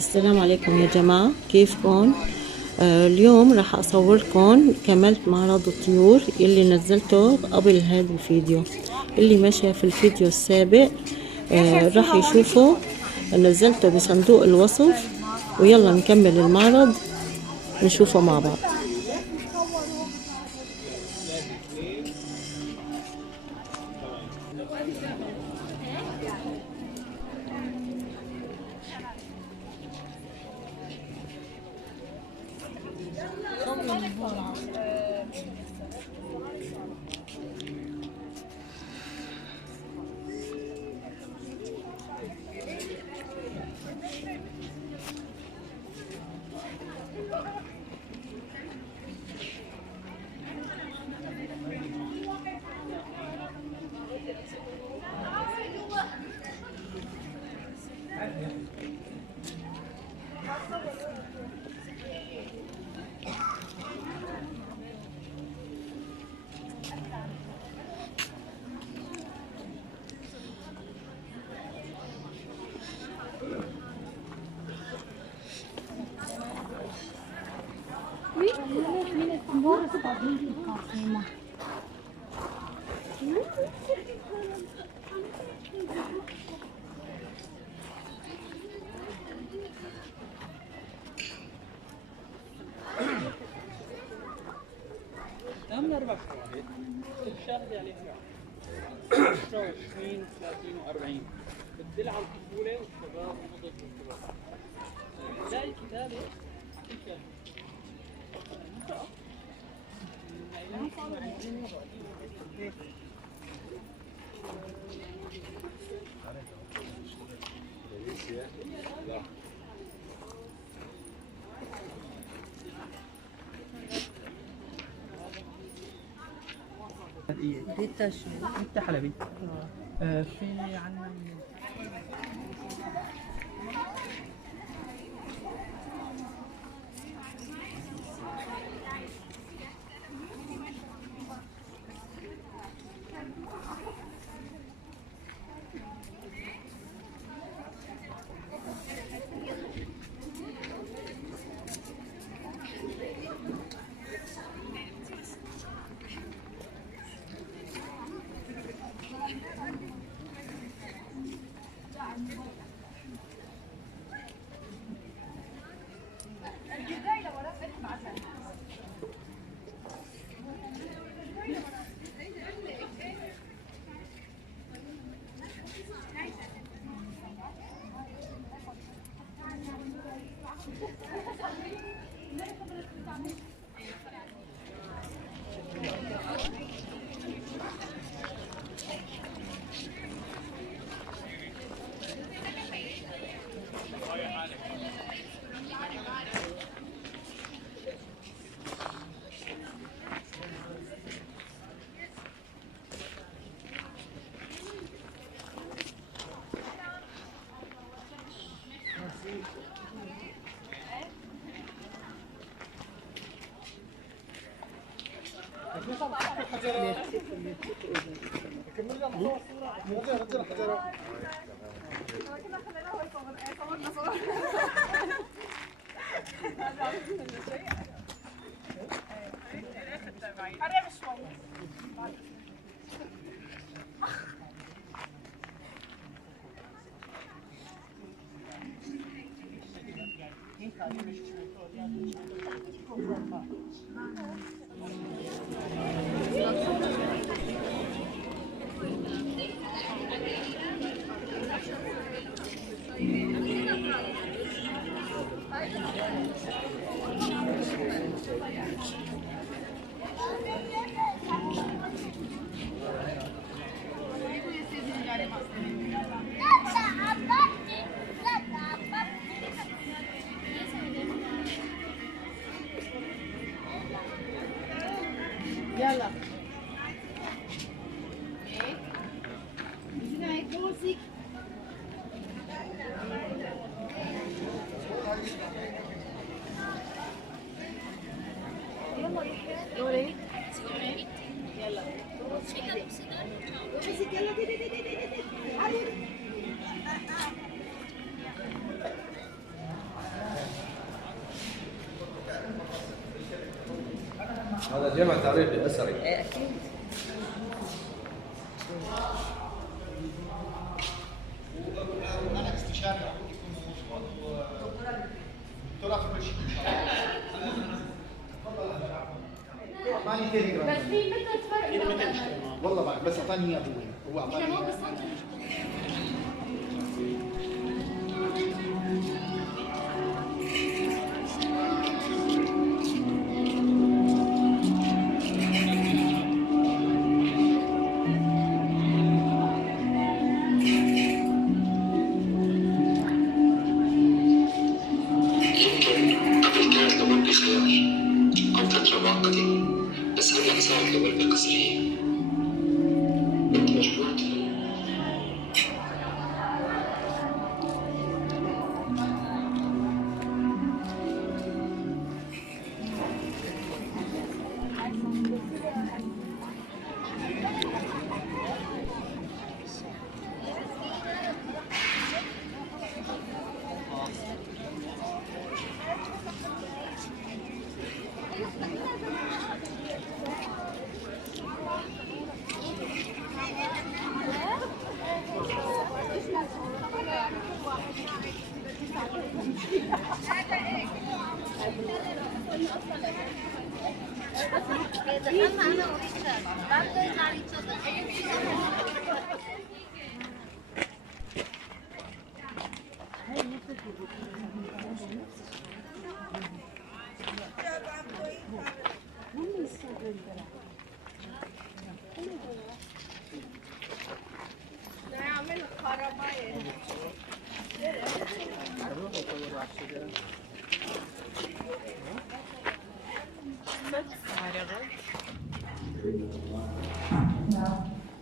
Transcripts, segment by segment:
السلام عليكم يا جماعة، كيفكم؟ اليوم راح أصوركم كملت معرض الطيور اللي نزلته قبل هذا الفيديو. اللي ما شاف الفيديو السابق راح يشوفه، نزلته بصندوق الوصف. ويلا نكمل المعرض نشوفه مع بعض. عامل 4 شواهد الشاهد عليها 25 30 و40 بتدل على الطفوله والشباب ونضج الكبار. لا الكتابه الشاهد ريتا شو؟ انت حلبي. في عندنا يلا موسيقى يلا يحيى هذا جمع تاريخي اثري. اكيد. انا استشاري اعطيك يكون مضبوط ودكتوراه في كل شيء ان شاء الله. اعطاني تيليجرام بس في متى تفرق والله بعد بس اعطاني اياه هو اعطاني مو إياه. بالصدفة. يمكن قبل كانت لمدة خيار أو فترة مؤقتة، بس هلأ صارت لمدة قصرية. أنت مشغول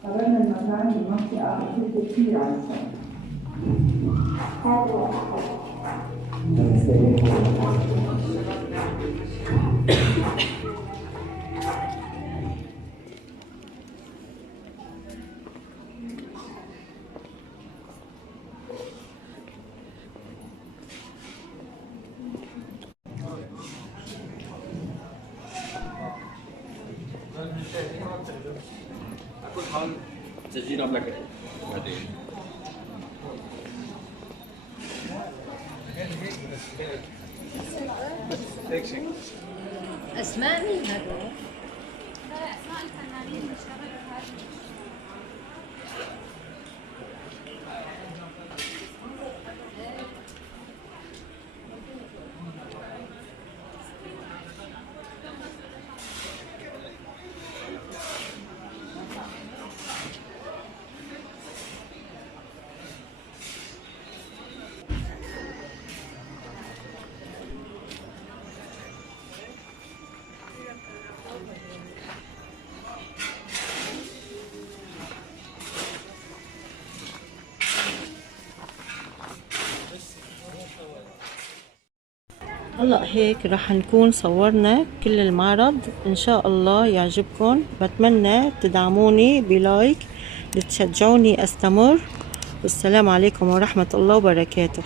قررنا المكان بمنطقة بحب كثير عن السنة. تسجيل قبلك بعدين. اسماء مين هذول؟ اسماء الفنانين اللي اشتغلوا بهذه. هلا هيك رح نكون صورنا كل المعرض، ان شاء الله يعجبكم. بتمنى تدعموني بلايك لتشجعوني استمر. والسلام عليكم ورحمة الله وبركاته.